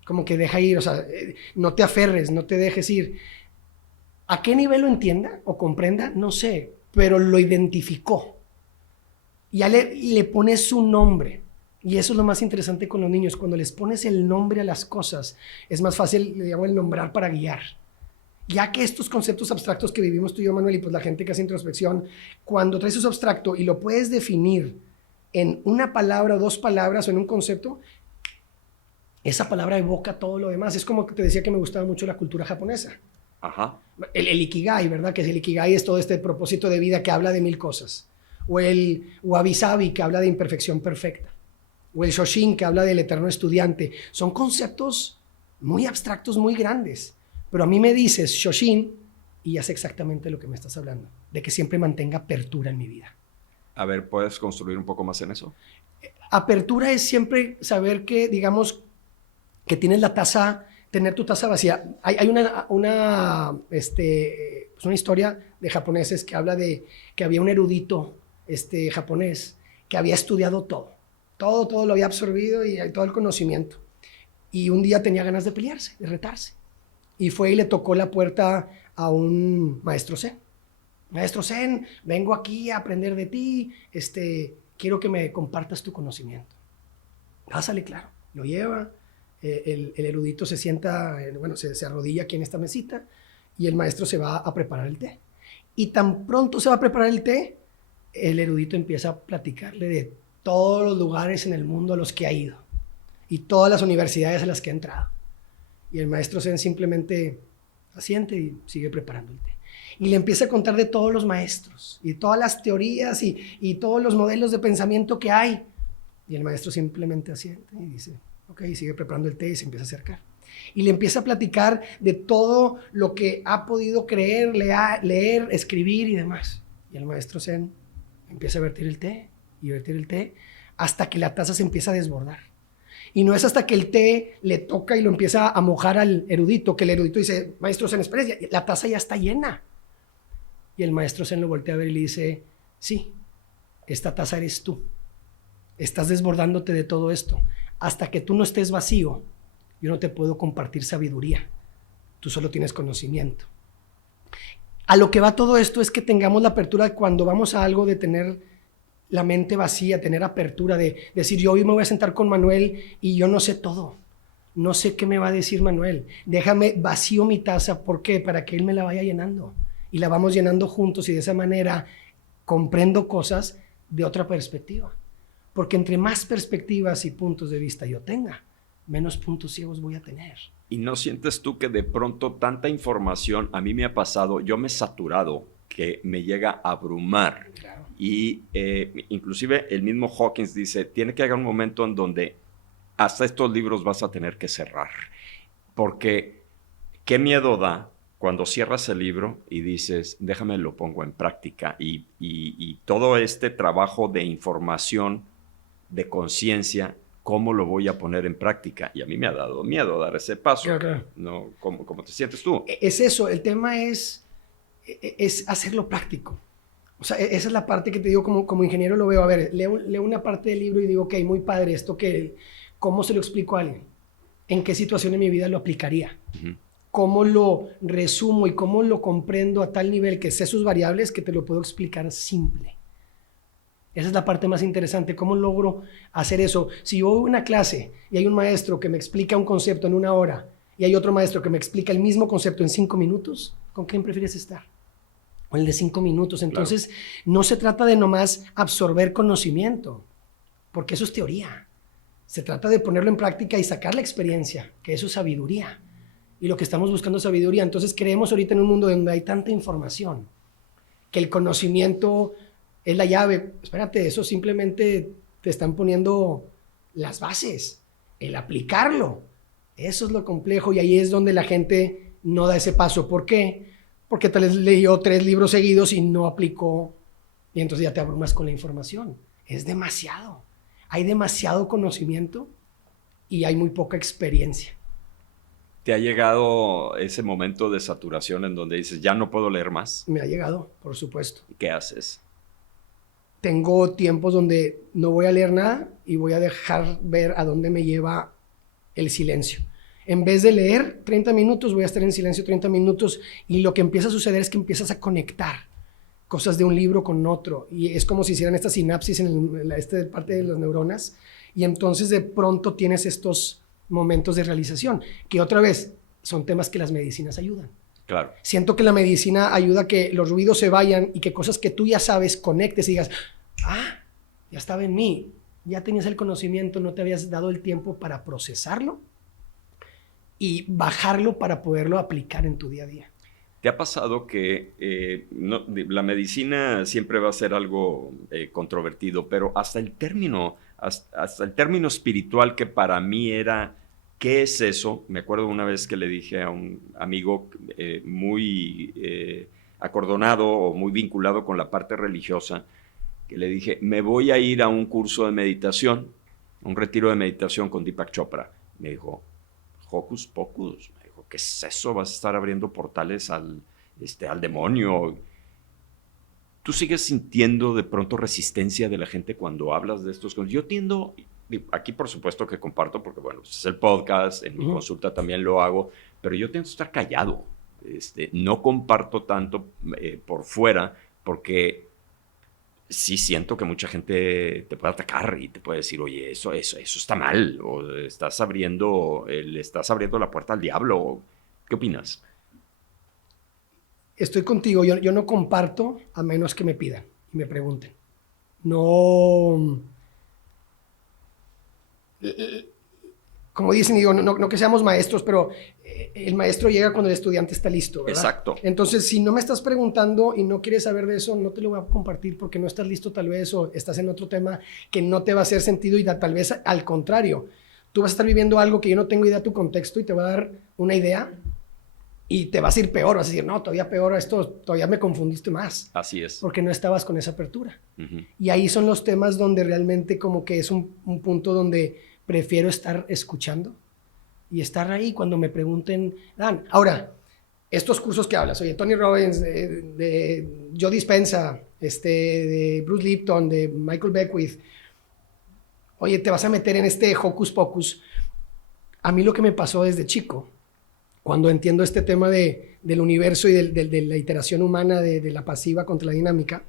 Como que deja ir, o sea, no te aferres, no te dejes ir. ¿A qué nivel lo entienda o comprenda? No sé, pero lo identificó. Ya le pones su nombre. Y eso es lo más interesante con los niños. Cuando les pones el nombre a las cosas, es más fácil, le llamo el nombrar para guiar. Ya que estos conceptos abstractos que vivimos tú y yo, Manuel, y pues la gente que hace introspección, cuando traes eso abstracto y lo puedes definir en una palabra o dos palabras o en un concepto, esa palabra evoca todo lo demás. Es como que te decía que me gustaba mucho la cultura japonesa. Ajá. El Ikigai, ¿verdad? Que el Ikigai es todo este propósito de vida que habla de 1000 cosas. O el Wabi-Sabi, que habla de imperfección perfecta. O el Shoshin, que habla del eterno estudiante. Son conceptos muy abstractos, muy grandes. Pero a mí me dices Shoshin y ya sé exactamente lo que me estás hablando. De que siempre mantenga apertura en mi vida. A ver, ¿puedes construir un poco más en eso? Apertura es siempre saber que, digamos, que tienes la taza, tener tu taza vacía. Hay una historia de japoneses que habla de que había un erudito japonés que había estudiado todo lo había absorbido y todo el conocimiento. Y un día tenía ganas de pelearse, de retarse. Y fue y le tocó la puerta a un maestro zen. Maestro zen, vengo aquí a aprender de ti, quiero que me compartas tu conocimiento. Pásale, claro. Lo lleva, el erudito se sienta, se arrodilla aquí en esta mesita y el maestro se va a preparar el té. Y tan pronto se va a preparar el té, el erudito empieza a platicarle de todos los lugares en el mundo a los que ha ido y todas las universidades a las que ha entrado. Y el maestro zen simplemente asiente y sigue preparando el té. Y le empieza a contar de todos los maestros y todas las teorías y todos los modelos de pensamiento que hay. Y el maestro simplemente asiente y dice, ok, y sigue preparando el té y se empieza a acercar. Y le empieza a platicar de todo lo que ha podido creer, leer, escribir y demás. Y el maestro zen empieza a vertir el té hasta que la taza se empieza a desbordar. Y no es hasta que el té le toca y lo empieza a mojar al erudito, que el erudito dice, maestro zen, espérese, la taza ya está llena. Y el maestro zen lo voltea a ver y le dice, sí, esta taza eres tú. Estás desbordándote de todo esto. Hasta que tú no estés vacío, yo no te puedo compartir sabiduría. Tú solo tienes conocimiento. A lo que va todo esto es que tengamos la apertura de cuando vamos a algo de tener la mente vacía, tener apertura, de decir, yo hoy me voy a sentar con Manuel y yo no sé todo. No sé qué me va a decir Manuel. Déjame vacío mi taza. ¿Por qué? Para que él me la vaya llenando. Y la vamos llenando juntos y de esa manera comprendo cosas de otra perspectiva. Porque entre más perspectivas y puntos de vista yo tenga, menos puntos ciegos voy a tener. ¿Y no sientes tú que de pronto tanta información, a mí me ha pasado, yo me he saturado, que me llega a abrumar? Claro. Y inclusive el mismo Hawkins dice, tiene que haber un momento en donde hasta estos libros vas a tener que cerrar. Porque qué miedo da cuando cierras el libro y dices, déjame lo pongo en práctica. Y todo este trabajo de información, de conciencia, ¿cómo lo voy a poner en práctica? Y a mí me ha dado miedo dar ese paso. Claro. ¿No? ¿Cómo te sientes tú? Es eso, el tema es hacerlo práctico. O sea, esa es la parte que te digo como ingeniero lo veo. A ver, leo una parte del libro y digo, ok, muy padre esto, ¿cómo se lo explico a alguien? ¿En qué situación en mi vida lo aplicaría? Uh-huh. ¿Cómo lo resumo y cómo lo comprendo a tal nivel que sé sus variables que te lo puedo explicar simple? Esa es la parte más interesante. ¿Cómo logro hacer eso? Si yo voy a una clase y hay un maestro que me explica un concepto en 1 hora y hay otro maestro que me explica el mismo concepto en 5 minutos, ¿con quién prefieres estar? O el de 5 minutos. Entonces, claro, no se trata de nomás absorber conocimiento, porque eso es teoría. Se trata de ponerlo en práctica y sacar la experiencia, que eso es sabiduría. Y lo que estamos buscando es sabiduría. Entonces, creemos ahorita en un mundo donde hay tanta información, que el conocimiento es la llave. Espérate, eso simplemente te están poniendo las bases, el aplicarlo. Eso es lo complejo y ahí es donde la gente no da ese paso. ¿Por qué? Porque tal vez leyó 3 libros seguidos y no aplicó y entonces ya te abrumas con la información. Es demasiado. Hay demasiado conocimiento y hay muy poca experiencia. ¿Te ha llegado ese momento de saturación en donde dices, ya no puedo leer más? Me ha llegado, por supuesto. ¿Y qué haces? Tengo tiempos donde no voy a leer nada y voy a dejar ver a dónde me lleva el silencio. En vez de leer 30 minutos, voy a estar en silencio 30 minutos y lo que empieza a suceder es que empiezas a conectar cosas de un libro con otro y es como si hicieran esta sinapsis en esta parte de las neuronas y entonces de pronto tienes estos momentos de realización, que otra vez son temas que las medicinas ayudan. Claro. Siento que la medicina ayuda a que los ruidos se vayan y que cosas que tú ya sabes conectes y digas, ya estaba en mí, ya tenías el conocimiento, no te habías dado el tiempo para procesarlo y bajarlo para poderlo aplicar en tu día a día. ¿Te ha pasado que la medicina siempre va a ser algo controvertido, pero hasta el término espiritual que para mí era, ¿qué es eso? Me acuerdo una vez que le dije a un amigo muy acordonado o muy vinculado con la parte religiosa, que le dije, me voy a ir a un curso de meditación, un retiro de meditación con Deepak Chopra. Me dijo, hocus pocus. Me dijo, ¿qué es eso? Vas a estar abriendo portales al demonio. ¿Tú sigues sintiendo de pronto resistencia de la gente cuando hablas de estos cosas? Yo tiendo, aquí por supuesto que comparto, porque bueno, es el podcast, en mi consulta también lo hago, pero yo tiendo a estar callado. No comparto tanto por fuera, porque sí siento que mucha gente te puede atacar y te puede decir, oye, eso está mal, o le estás abriendo la puerta al diablo. ¿Qué opinas? Estoy contigo, yo no comparto a menos que me pidan y me pregunten. No, como dicen, digo, no que seamos maestros, pero el maestro llega cuando el estudiante está listo, ¿verdad? Exacto. Entonces, si no me estás preguntando y no quieres saber de eso, no te lo voy a compartir porque no estás listo tal vez o estás en otro tema que no te va a hacer sentido y tal vez al contrario. Tú vas a estar viviendo algo que yo no tengo idea de tu contexto y te va a dar una idea y te vas a ir peor, vas a decir, no, todavía peor esto, todavía me confundiste más. Así es. Porque no estabas con esa apertura. Uh-huh. Y ahí son los temas donde realmente como que es un punto donde prefiero estar escuchando y estar ahí cuando me pregunten, Dan. Ahora, estos cursos que hablas, oye, Tony Robbins, de Joe Dispenza, de Bruce Lipton, de Michael Beckwith, oye, te vas a meter en este hocus pocus. A mí lo que me pasó desde chico, cuando entiendo este tema del universo y de la iteración humana, de la pasiva contra la dinámica,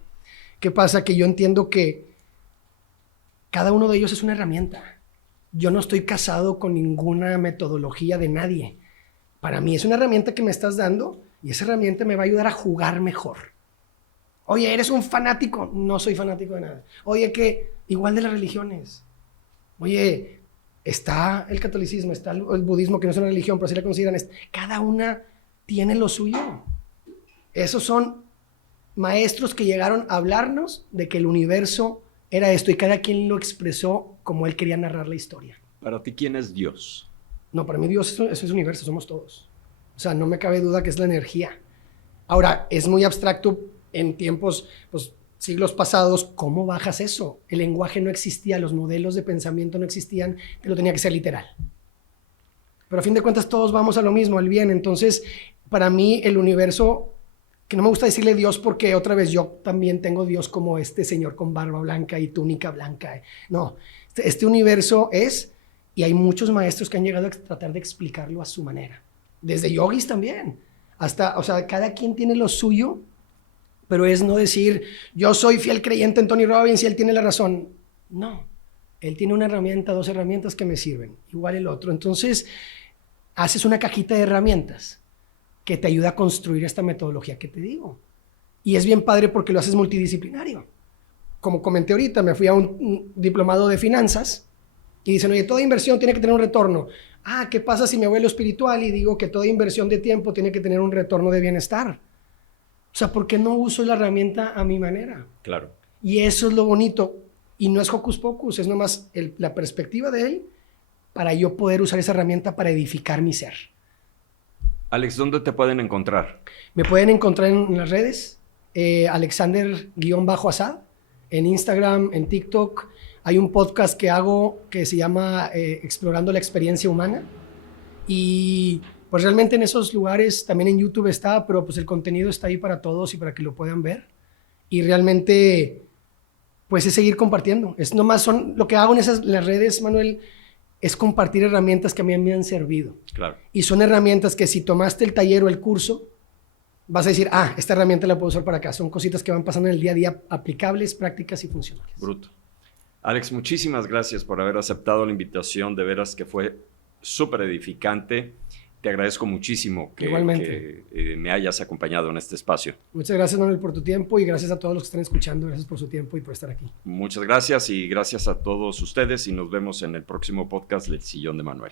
¿qué pasa? Que yo entiendo que cada uno de ellos es una herramienta. Yo no estoy casado con ninguna metodología de nadie. Para mí es una herramienta que me estás dando y esa herramienta me va a ayudar a jugar mejor. Oye, ¿eres un fanático? No soy fanático de nada. Oye, que igual de las religiones. Oye, está el catolicismo, está el budismo, que no es una religión, pero sí la consideran. Cada una tiene lo suyo. Esos son maestros que llegaron a hablarnos de que el universo era esto y cada quien lo expresó como él quería narrar la historia. Para ti, ¿quién es Dios? No, para mí Dios es universo, somos todos. O sea, no me cabe duda que es la energía. Ahora, es muy abstracto en tiempos, pues, siglos pasados, ¿cómo bajas eso? El lenguaje no existía, los modelos de pensamiento no existían, pero tenía que ser literal. Pero a fin de cuentas todos vamos a lo mismo, al bien. Entonces, para mí el universo, que no me gusta decirle Dios porque otra vez yo también tengo Dios como este señor con barba blanca y túnica blanca. No, este universo es, y hay muchos maestros que han llegado a tratar de explicarlo a su manera. Desde yogis también. Hasta, o sea, cada quien tiene lo suyo, pero es no decir, yo soy fiel creyente en Tony Robbins y él tiene la razón. No, él tiene una herramienta, 2 herramientas que me sirven, igual el otro. Entonces, haces una cajita de herramientas que te ayuda a construir esta metodología que te digo. Y es bien padre porque lo haces multidisciplinario. Como comenté ahorita, me fui a un diplomado de finanzas y dicen, oye, toda inversión tiene que tener un retorno. ¿Qué pasa si me vuelvo espiritual y digo que toda inversión de tiempo tiene que tener un retorno de bienestar? O sea, ¿por qué no uso la herramienta a mi manera? Claro. Y eso es lo bonito. Y no es hocus pocus, es nomás la perspectiva de él para yo poder usar esa herramienta para edificar mi ser. Alex, ¿dónde te pueden encontrar? Me pueden encontrar en las redes, Alexander_Asad, en Instagram, en TikTok. Hay un podcast que hago que se llama Explorando la Experiencia Humana. Y pues realmente en esos lugares, también en YouTube está, pero pues el contenido está ahí para todos y para que lo puedan ver. Y realmente, pues es seguir compartiendo. Es nomás lo que hago en las redes, Manuel, es compartir herramientas que a mí me han servido. Claro. Y son herramientas que si tomaste el taller o el curso, vas a decir, esta herramienta la puedo usar para acá. Son cositas que van pasando en el día a día, aplicables, prácticas y funcionales. Bruto. Alex, muchísimas gracias por haber aceptado la invitación. De veras que fue súper edificante. Te agradezco muchísimo que me hayas acompañado en este espacio. Muchas gracias, Manuel, por tu tiempo y gracias a todos los que están escuchando. Gracias por su tiempo y por estar aquí. Muchas gracias y gracias a todos ustedes y nos vemos en el próximo podcast del Sillón de Manuel.